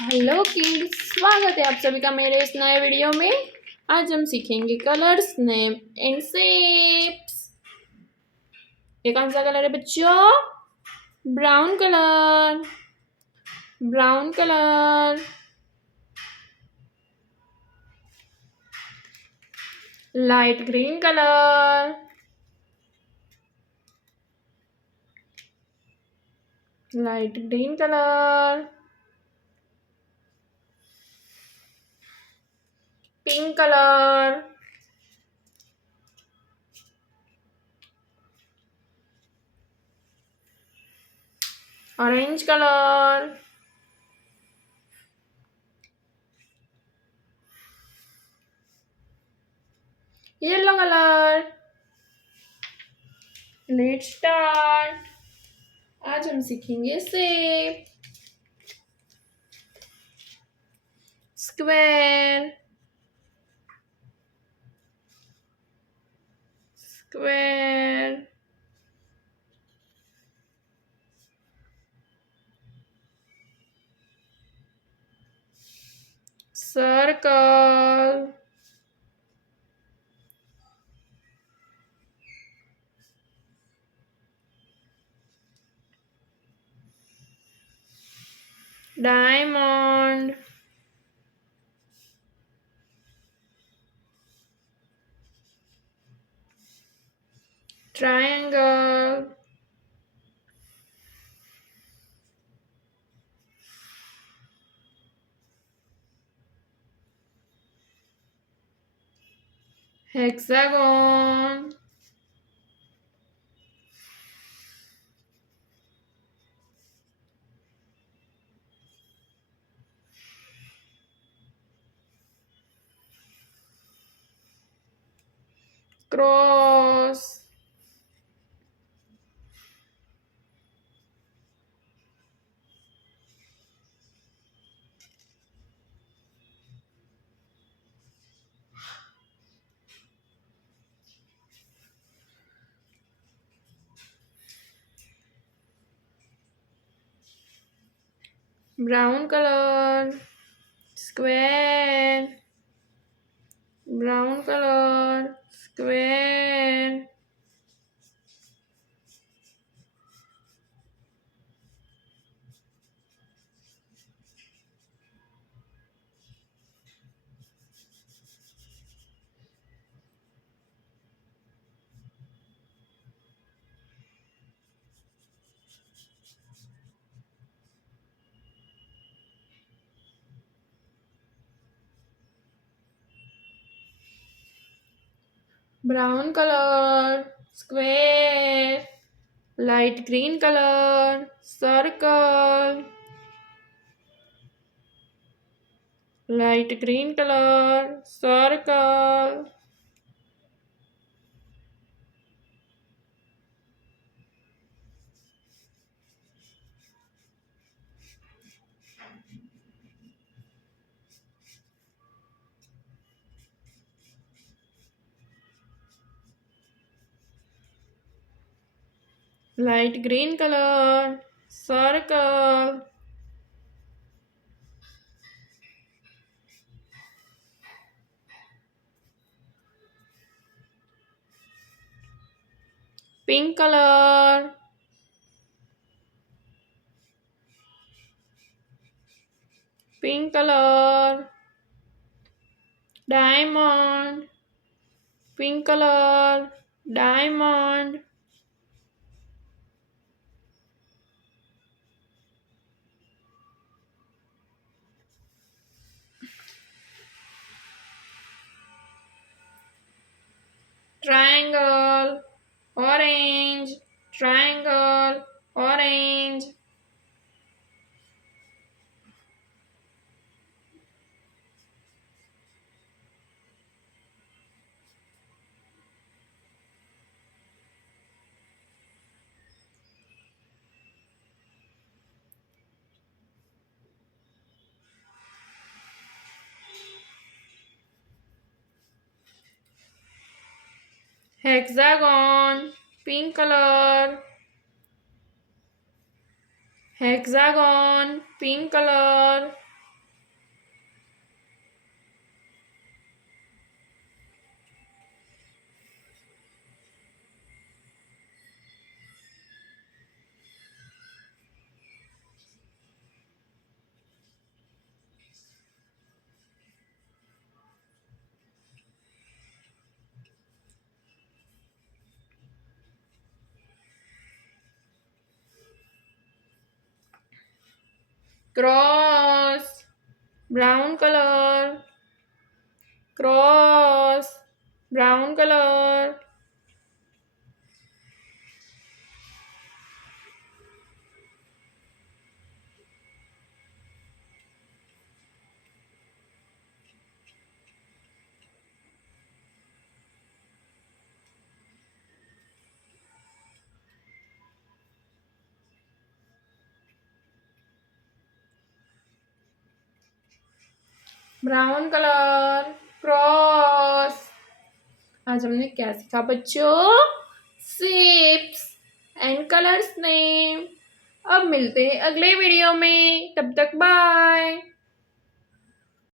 Hello kids, स्वागत है आप सभी का मेरे इस नए वीडियो में। आज हम सीखेंगे कलर्स, नेम एंड शेप्स। ये कौन सा कलर है बच्चों? Brown colour. Brown colour. Light green colour. Light green colour. Pink colour. Orange colour. Yellow colour. Let's start. आज हम सीखेंगे shape. Square. Square. circle, diamond, triangle, hexagon, cross, brown color, square, brown color, square, brown color, square, light green color, circle, light green color, circle, light green color, circle, pink color, pink color, diamond, pink color, diamond, triangle, orange, triangle, orange, hexagon, pink color, hexagon, pink color, cross, brown colour, cross, brown colour, brown colour, cross. आज हमने क्या सीखा बच्चों? Shapes and colours name. अब मिलते हैं अगले video में, तब तक बाय।